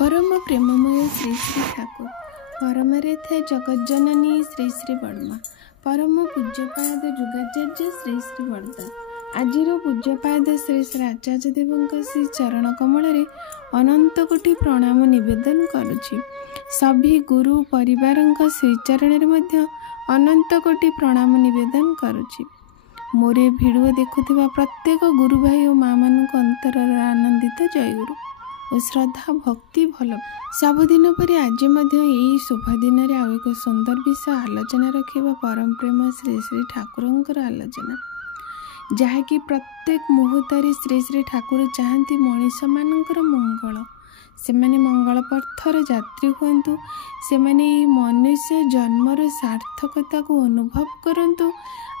परम प्रेममय श्री श्री ठाकुर परमरे थे जगज्जननी श्री श्री बर्मा परम पूज्यपाद जुगाचार्य श्री श्री बड़दा आजिर पूज्यपाद श्री श्री आचार्य देव श्री चरण कमल अनंत कोटि प्रणाम निवेदन करुछि। सभी गुरु परिवार श्रीचरण में अनंत कोटि प्रणाम निवेदन करुछि। मोरे भिडियो देखुथिबा प्रत्येक गुरु भाई और माँ मान अंतर आनंदित जय गुरु और श्रद्धा भक्ति भल सबुदिन पर आज यही शोभा दिन में आउ एक सुंदर विषय आलोचना रखा परम प्रेम श्री श्री ठाकुर आलोचना जहाँकि प्रत्येक मुहूर्त श्री श्री ठाकुर चाहती मनीष मानकर मंगल से मंगल पथर यात्री हूँ से मनुष्य जन्मर सार्थकता को अनुभव करंतु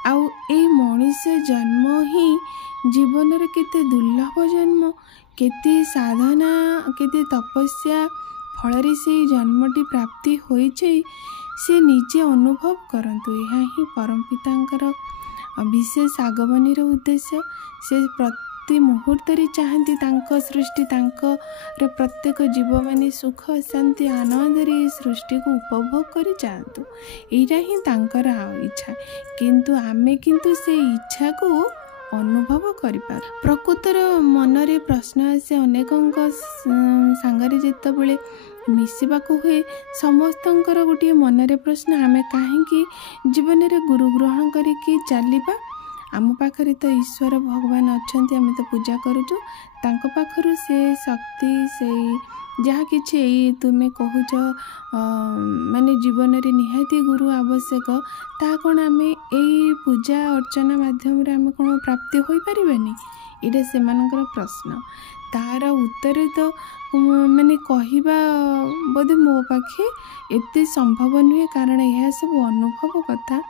आउ ए मनुष्य जन्म ही जीवन केते दुर्लभ जन्म केते साधना केते तपस्या फल से जन्मटी प्राप्ति होइछे से निजे अनुभव करंतु। यह ही परम पितांकर विशेष आगमनीर उद्देश्य। से प्रति मुहूर्त चाहती तांको सृष्टि तांकर प्रत्येक जीव माने सुख शांति आनंद सृष्टि को उपभोग कर चाहतु। यहाँ ही तांकर इच्छा किंतु आमे किंतु से इच्छा को अनुभव करिपार। प्रकृतर मनरे प्रश्न आसे अनेक सांगरे जितेबले मिसवाक हुए समस्तंकर गोटे मनरे प्रश्न आमे कहीं जीवन में गुरु ग्रहण करके चलवा आम पाखरे तो ईश्वर भगवान अच्छा आम तो पूजा करुचु तांको पाखरु से शक्ति से जहाँ कि तुम्हें कहूच माने जीवन में निहाती गुरु आवश्यक ता कौन आम यही पूजा अर्चना माध्यम आम कौन प्राप्ति हो पारानी ये से प्रश्न तार उत्तर तो माने कहवा बोधे मो पाखे एते संभव नुहे कारण यह सब अनुभव कथा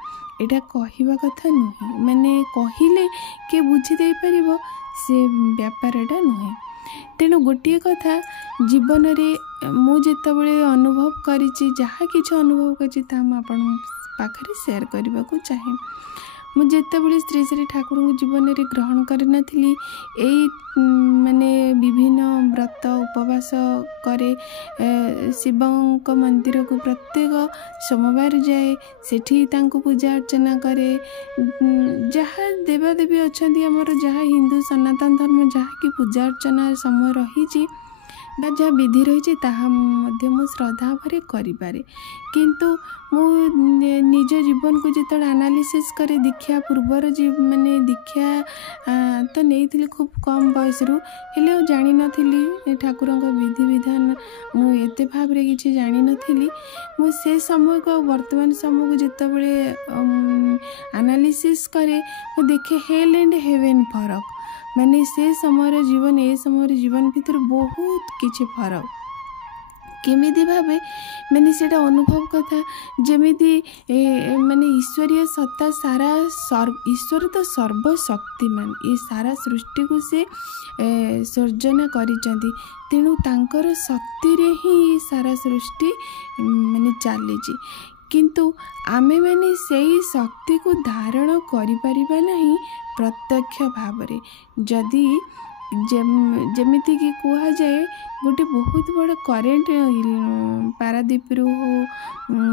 एटा कहवा कथा नुहे माने कहले के बुझी दे पारिबो से व्यापारटा नुहे। तेणु गोटे कथा जीवन में मुझे अनुभव करिछि जहाँ किछ अनुभव करिछि ता आपण पाखरे शेयर करने को चाहे। मुझे श्री श्री ठाकुर जीवन में ग्रहण कर नथिली माने विभिन्न व्रत उपवास करे शिव मंदिर को प्रत्येक सोमवार जाए सेठी तांको पूजा अर्चना करे जहाँ देवादेवी अच्छा आमर जहाँ हिंदू सनातन धर्म जहाँ कि पूजा अर्चना समय रही जहाँ विधि रही मु श्रद्धा भरे करें किंतु मु निज जीवन को जो एनालिसिस करे दीक्षा पूर्वर माने दीक्षा तो नहीं खूब कम बयस रु हेले जानी नथिली ठाकुर विधि विधान मुझे भाव किसी जानी नथिली मु से समय को वर्तमान समय को जितेबले एनालिसिस करे मु देखे हेल एंड हेवेन फरक माने से समय जीवन ए समय जीवन भीतर बहुत किछि फरक केमिति भावे माने सेटा अनुभव कथा जेमिति माने ईश्वरीय सत्ता सारा ईश्वर तो सर्वशक्तिमान ये सारा सृष्टि को से सर्जना करिसेंती तेणु तांकर शक्ति रे ही सारा सृष्टि माने चलीची किंतु आमे माने सेही शक्ति को धारण करि परिबा नहीं प्रत्यक्ष भाव में जदि जमीती कि कह जाए गोटे बहुत बड़ करेन्ट पारादीप रु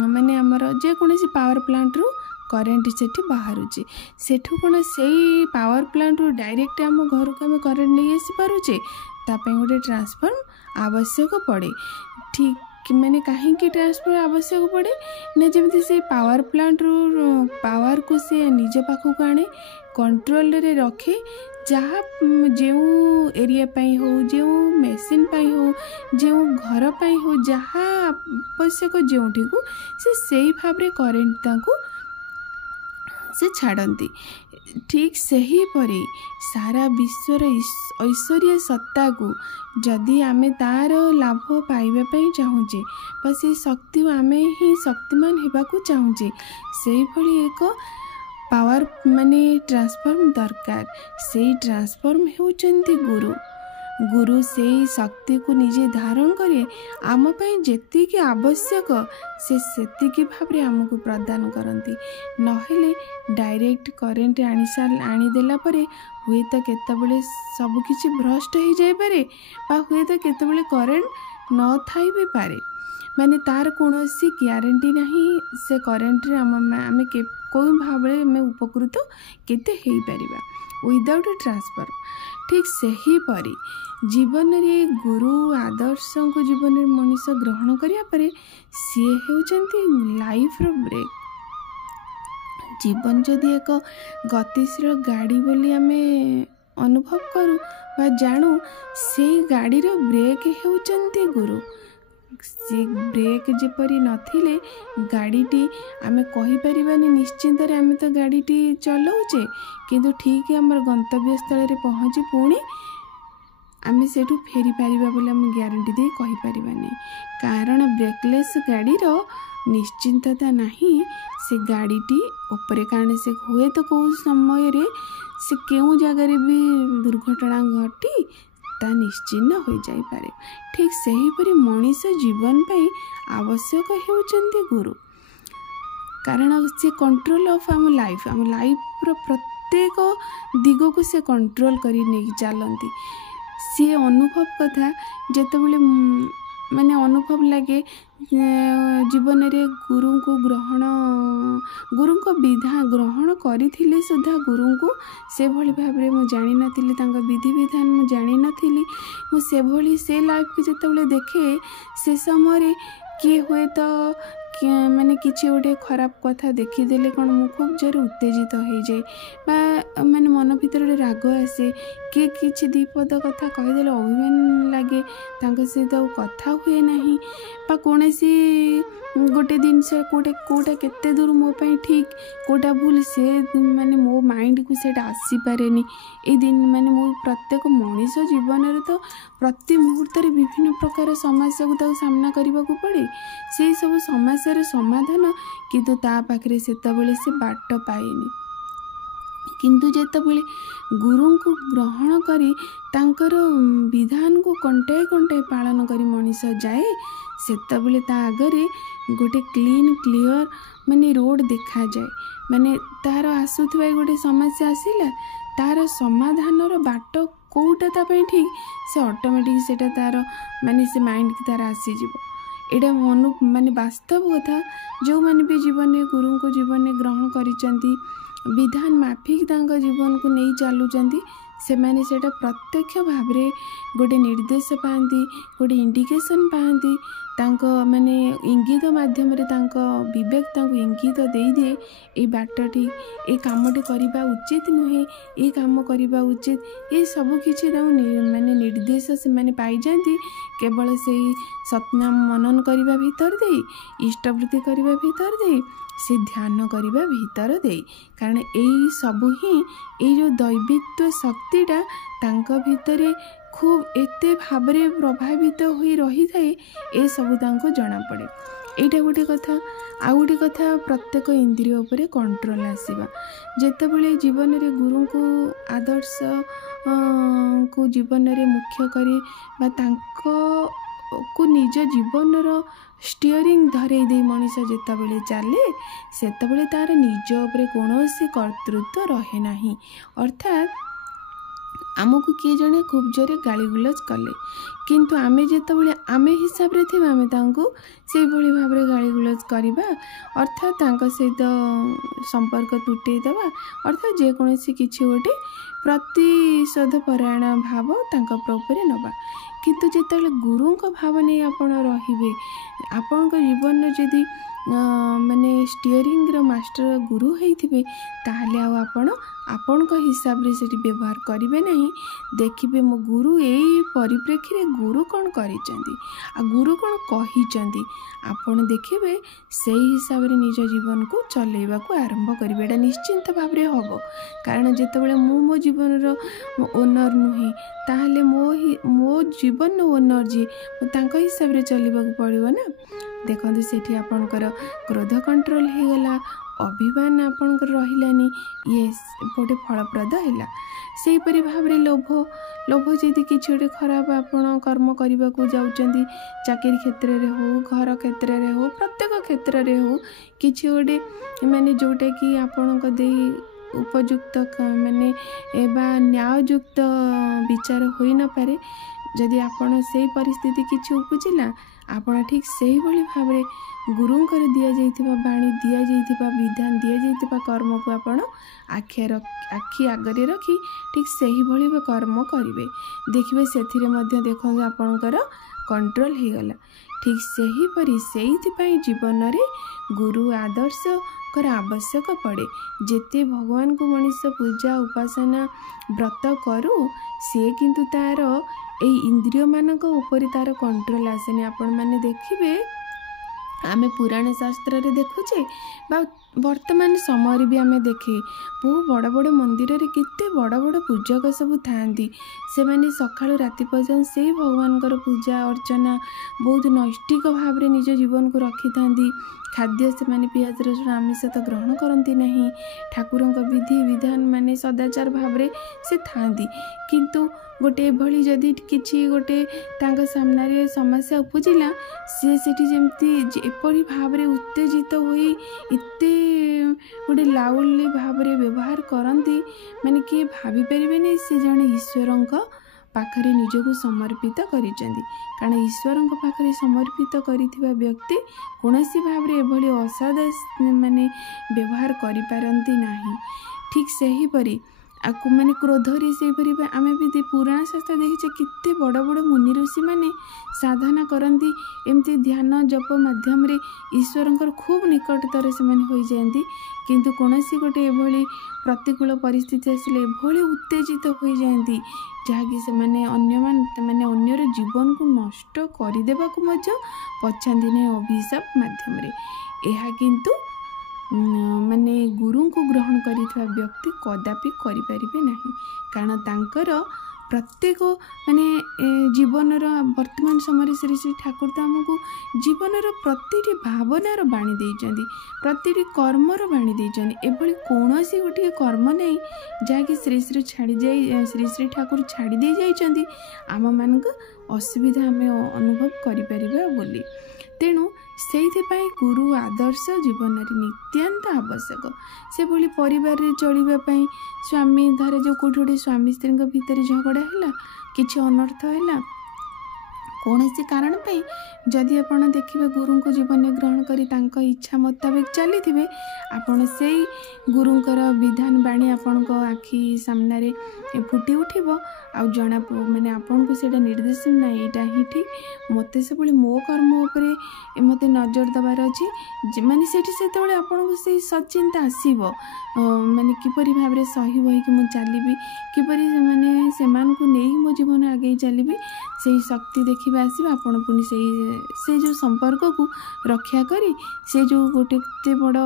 माने आमर जेकोसी पावर प्लांट रु करेन्ट सेठी बाहरुचे सेठू कौन से पावर प्लांट रु डायरेक्ट आम घर को आम करेन्ट नहीं आसी पारुचे तापाई गोटे ट्रांसफॉर्म आवश्यक पड़े ठीक मैंने कहीं ट्रांसफर आवश्यक पड़े ना जमी से पावर प्लांट रु पावर को से निज पाखक आने कंट्रोल रे रखे जहाँ जो एरिया पाई हो जो मेसीन पाई हो जो घर पाई हो जहाँ आवश्यक जोठी को से भाव रे करेन्ट ताकू से छाड़ती ठीक सही परी सारा विश्वर ऐश्वर्य सत्ता को जदि आमे तार लाभ पाइबा चाहूचे बा से शक्ति आमे ही शक्तिमान होगाकू चाहूचे से भली एक पावर माने ट्रांसफॉर्म दरकार से ट्रांसफॉर्म होचंती गुरु गुरु से शक्ति को निजे धारण करे आम पई जेतिकी आवश्यक से सेतिकी भाव आमको प्रदान करती नहेले डायरेक्ट करेन्ट आनीदेला हुए तो केतबले सबकिछि भ्रष्ट हो जाए पारे बा हुए तो केतबले करेन्ट न थाई भी पारे माने तार कौनसी ग्यारंटी नहीं से करेन्ट रे आम कोई भाव में उपकृत केते हेई परिबा विदाउट ट्रांसफर। ठीक सही परी जीवन रे गुरु आदर्श को जीवन में मनीष ग्रहण करिया परे सी होचंती लाइफ रो ब्रेक। जीवन जदि एक गतिशील गाड़ी बोली आमे अनुभव करूँ बा जानू से गाड़ी रो ब्रेक होचंती गुरु। से ब्रेक जेपरी नथिले गाड़ीटी आमे कहि परिबानी निश्चिंत रे आमे तो गाड़ीटी चलाउचे किंतु ठीक आमर गंतव्य स्थल रे पहुँची पुणी आमे सेठू फेरी पारिबा बोले आम ग्यारंटी दे कहि परिबानी कारण ब्रेकलेस गाड़ी रो निश्चिंतता नहीं। से गाड़ीटी ऊपर कारण से हुए तो कौ समय रे से केउ जगार भी दुर्घटना घटी ता निश्चिन्न हो जाई पारे। ठीक सही परी मनीष जीवन पाई आवश्यक होचंती गुरु कारण से कंट्रोल ऑफ आम लाइफ रो प्रत्येक दिग को से कंट्रोल करी नहीं चलती। सी अनुभव कथा जेतेबेले माने अनुभव लगे जीवन रे गुरु को गुरु को विधान ग्रहण करिथिले सुधा गुरु को से भली भाव रे मु जानि नथिली तांका विधि विधान मु जानि नथिली मु से भली से लाइफ के जेतेबेले देखे से समय रे किए हुए तो माने किछि गोटे खराब कथा देखीदेले कौन मु खूब जोर उत्तेजित हो जाए बा माने मन भीतर राग आसे किए किछि दीपद कथा कहीदेले अभिमान लगे तांका सहित कथा हुए नहीं बा कौनसी गोटे जिनस कोटा केते दूर मो पाई ठीक कोटा भूल से माने मो माइंड को सेटा आसी पारेनी। ए दिन माने मो प्रत्येक मनीष जीवन रे तो प्रति मुहूर्त रे विभिन्न प्रकार समस्या को सामना करने को पड़े से सब समस्या समाधान किंतु ता पाखरे सेतबेले से बाट पाएनी किंतु जेतबेले गुरु को ग्रहण करी तांकर विधान को कंटाए कंटाए पालन करी मनीष जाए सेतबेले ता आगरे गोटे क्लीन क्लियर माने रोड देखा जाए माने तार आसुथवा गोटे समस्या आसिला तार समाधान बाट कोटा ता पई ठीक से ऑटोमेटिक सेटा तार माने से माइंड की तार आसी जीवो। एटा माने वास्तव कथा जो माने भी जीवन में गुरु को जीवन में ग्रहण करिसंती विधान माफिक तांका जीवन को नहीं चलुचंती से माने सेटा प्रत्यक्ष भाव रे गोटे निर्देश पाती गोटे इंडिकेशन पाती तांको माने इंगित माध्यम रे तांको विवेक तांको इंगित दे दिए ए बाटटी ए कामटी करबा उचित नुहे ए काम करबा उचित ए सब किछि माने निर्देश से माने पाई जाती केवल से सतनाम मनन करबा भीतर दे इष्टवृत्ति करबा भीतर दे से ध्यान करबा भीतर दे कारण एई सब ही ए जो दैवित्व शक्तिटा तांको भितरे खूब एते भावरे प्रभावित हो रही थाए ए सब तांको जना पड़े। एटा गोटे कथा आ गोटे कथा प्रत्येक इंद्रिय उपरे कंट्रोल आसीबा जेतेबेले जीवन रे गुरु को आदर्श को जीवन रे मुख्य करी बा तांको को निज जीवन रो स्टीयरिंग धरे दे मनीष जेतेबेले चले सेतेबेले तार निज उपरे कोनोसी कर्तृत्व रहे नाही अर्थात आमको किए जने खूब जोरे गाली गुलज कले किंतु आमे जेतेबेले आमे हिसाब रे थिबा आमे तांको से भली भाव रे गाली गुलज करिबा अर्थात तांका सहित संपर्क तुटे देबा अर्थात जे कोनोसी किछि गोटे प्रतिशोध परायण भाव तांका प्रपरे नबा किंतु जेतेबेले गुरु को भाव नहीं आपण रहिबे आपण को जीवन रे जदी माने स्टीयरिंग रो मास्टर गुरु होइथिबे ताहले आ आपण को हिसाब रे सेठी व्यवहार करिवे नहीं देखिबे मो गुरु एई परिप्रेक्षी रे गुरु कोन करिचंदी आ गुरु कोन कहिचंदी आपण देखिबे सेही हिसाब रे निज जीवन को चलेबा को आरंभ करिवे एटा निश्चिंत भाव रे होबो कारण जेतेबेले मो जीवन रो ओनर नुहे ताहले मो जीवन नो ओनर जी तांको हिसाब रे चलिबा को पड़िबो ना। देखो सेठी आपणकर क्रोध कंट्रोल हो गला अभिमान आपणकर रहिलानी ये गोटे फलप्रद है से भाव में लोभ जदि किसी गोटे खराब आपण कर्म करने को जाऊँगी चाकरी क्षेत्र में हो घर क्षेत्र में हो प्रत्येक क्षेत्र में हो किसी गोटे माने जोटा कि आपण उपयुक्त माने न्यायुक्त विचार हो न पारे जदि आपण से परिस्थिति किछि उपजिला आपण ठीक सही भली भाबरे गुरुंकर दिया जाइथिबा बाणी दिया जाइथिबा विधान दिया जाइथिबा कर्म को आपण आखि आगरे रखी ठीक सही भली कर्म करिवे देखिबे सेथिरे मध्ये देखो आपणकर कंट्रोल हो गला। ठीक सही परी सेइथिपाई जीवन रे गुरु आदर्श कर आवश्यक पड़े। जेते भगवान को मनुष्य पूजा उपासना व्रत करू सी किंतु तार ए इंद्रिय मानक ऊपर तार कंट्रोल आसेनी। आपण माने देखिबे आमे पुराण शास्त्र रे देखुचे बा वर्तमान समय भी आमे देखे बहुत बड़ बड़ मंदिर रे कितने बड़ बड़ पूजक सब थांती से माने सकाळु राति पर्यंत से भगवान पूजा अर्चना बहुत नैष्टिक भाव रे निज जीवन को रखी थांती। खाद्य से माने पियाज रसुण आमिष तो ग्रहण करती नहीं। ठाकुरों विधि विधान माने सदाचार भाव रे से थांती किंतु गोटे भली जदि किछि गोटे तांका सामना रे समस्या उपजिला सी सेठी जेमती एपरी भाव रे उत्तेजित होई इत्ते गोटे लाउडली भाव रे व्यवहार करती माने किए भाभी परिबेनी से जने ईश्वरंक पाखरे निजको समर्पित करिसेंती। कारण ईश्वरंक पाखरे समर्पित करिथिबा व्यक्ति कोनोसी भाव रे एभली असादा माने व्यवहार करि पारंती नाही। ठीक सही परी आकु माने क्रोधरी से परी आमे भी पुराण शास्त्र देखिचे कितने बड़ बड़ मुनि ऋषि माने साधना करती एमती ध्यान जप माध्यम रे ईश्वरंकर खूब निकटतर से माने होई जांती किंतु कोनोसी गोटे एभली प्रतिकूल परिस्थिति आसिले एभली उत्तेजित होई जांती जहाँकि से माने अन्यर जीवन को नष्ट करदेवा को पछांती नहीं अभिशाप माध्यम रे। यह किंतु माने गुरु को ग्रहण करिଥିବା व्यक्ति कदापि करि परिबे नहीं। कारण तांकर प्रत्येक माने जीवनर वर्तमान समय श्री श्री ठाकुर तो आमको जीवनर प्रतिटी भावनार बाणी देइचंदी प्रतिटी कर्मर बाणी देइचंदी। एभली कोनोसी गोटे कर्म नहीं जहाँकि श्री श्री छाड़ी जाई श्री श्री ठाकुर छाड़ी दे जाइचंदी आम मानक असुविधा आम अनुभव करि परिबा बोली। तेणु से गुरु आदर्श जीवन में नित्यांत आवश्यक। से भली परिवार रे चलिबा स्वामी धरे जो कोठी गोटे स्वामी स्त्री भितर झगड़ा है किछि अनर्थ है कौन से कारण पे जदि आप देखिए गुरु को जीवन में ग्रहण करी तांको इच्छा मुताबिक चली थे आपण से गुरुंकर विधान बाणी आपण को आखि सामने फुटी उठिबो आ जना माने आपण को सेटा निर्देश ना एटा ही ठीक मते से बळे मो कर्म उपरे मते नजर दबार अछि माने सेठी सेते बळे आपण को से सचिंता आसीबो माने किपरि भाबरे सही होई कि मु चलीबी किपरि माने सेमान को नै मो जीवन आगे चलीबी से शक्ति देखिबा आसीबा आपण पुनी से जो संपर्क को रक्षा करी से जो गोटे बड़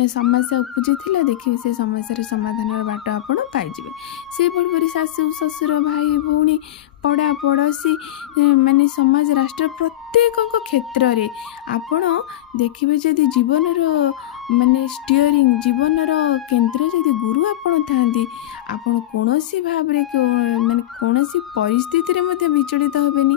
समस्या उपजी थिला देखिए से समस्या समाधान बाट आपण पाइबे। से बड़ी शाशु ससुर भाई भौणी पड़ा पड़ोसी माने समाज राष्ट्र प्रत्येक क्षेत्र रे आपण देखिए जदि जीवनर माने स्टीयरिंग जीवनर केंद्र जदि गुरु आपण थांती आपण कोनोसी भाव रे माने कोनोसी परिस्थिति रे मध्ये विचलित हेबेनी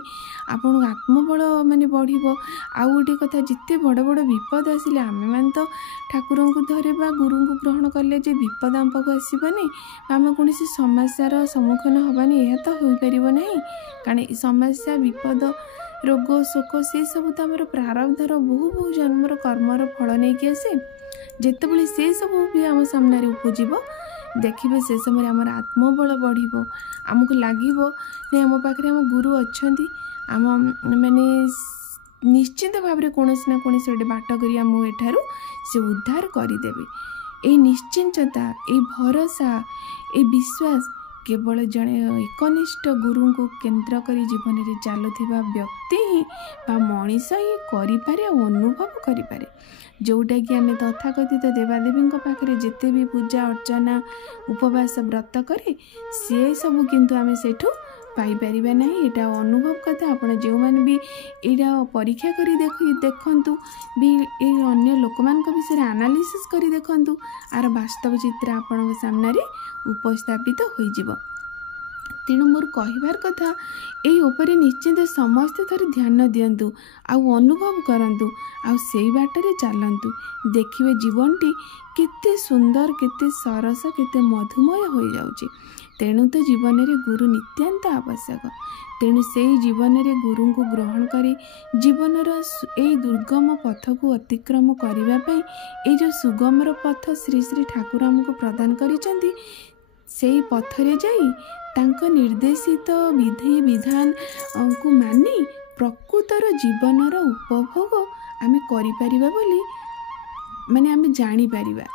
आपण आत्मबल माने बढ़िबो। आ गोटे कथा जिते बड़ बड़ विपद आसिले आमे मान तो ठाकुरों को धरेबा गुरु को ग्रहण करले जे विपद आम पाक आसबनी आम कौन समस्यार सम्मुखीन हबानी यह तो हो पार नहीं। कारण समस्या विपद रोग शोक से सब तो आम प्रारब्धर बहु बहु जन्मर कर्मर फल नहीं कि आसे जितेबाला से सब भी आम सामने उपजीव देखिए से समय आम आत्मबल बढ़ आमको लगे आम पाखे आम गुरु अच्छा आम माने निश्चित भाव में कौन ना कौन गोटे बाट कर आम एठार से उद्धार करदेवे। ये निश्चिंतता ये भरोसा ये विश्वास केवल जड़े एकनिष्ठ गुरु को केन्द्र कर जीवन में चलुवा व्यक्ति ही बा मनीष ही करें अनुभव करें जोटा कि आम तथाकथित देवादेवी पाखे जिते भी पूजा अर्चना उपवास व्रत करे सी सब किंतु आम सेठू पाइपर ना। यहाँ अनुभव कथा आप जो मैंने भी यहाँ परीक्षा कर देखु भी अन्य लोक मान विषय एनालिसिस कर देखु आर वास्तव चित्र आपण सामने उपस्थापित हो। तेणु मोर कहबार कथा यही उपरे निश्चित समस्ते थोड़े ध्यान दिंतु आउ अनुभव करंतु आउ सेई बाटरे चलंतु देखिए जीवनटी केते सुंदर केते सरस केते मधुमय हो जाउची। तेणु तो जीवन में गुरु नित्यांत आवश्यक। तेणु से जीवन में गुरु को ग्रहण करी जीवनर यही दुर्गम पथ को अतिक्रम करने ये जो सुगमर पथ श्री श्री ठाकुर आमको प्रदान करिसेंती से पथरे जाई तांको निर्देशित विधि विधान को मानी प्रकृतर जीवनर उपभोग आमे करि परिबा बोली माने आमे जानी परिबा।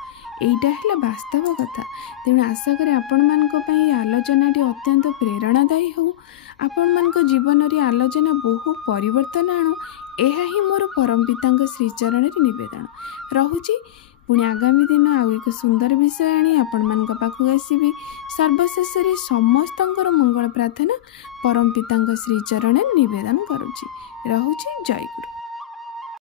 एइटा है वास्तव कथा। तेणु आशा करें आपण मानक पई आलोचनाटी अत्यंत प्रेरणादायी हो। आपण मानक जीवन रे आलोचना बहु परिवर्तन आणु एहा ही मोर परम पितांक श्रीचरण रे निवेदन रहुची। पुणी आगामी दिन आउ एक सुंदर विषय आनी आपण मानक पाखु आसीबी। सर्वशेष रे समस्तंकर मंगल प्रार्थना परम पितांक श्रीचरण निवेदन करूची। रहुची। जय गुरु।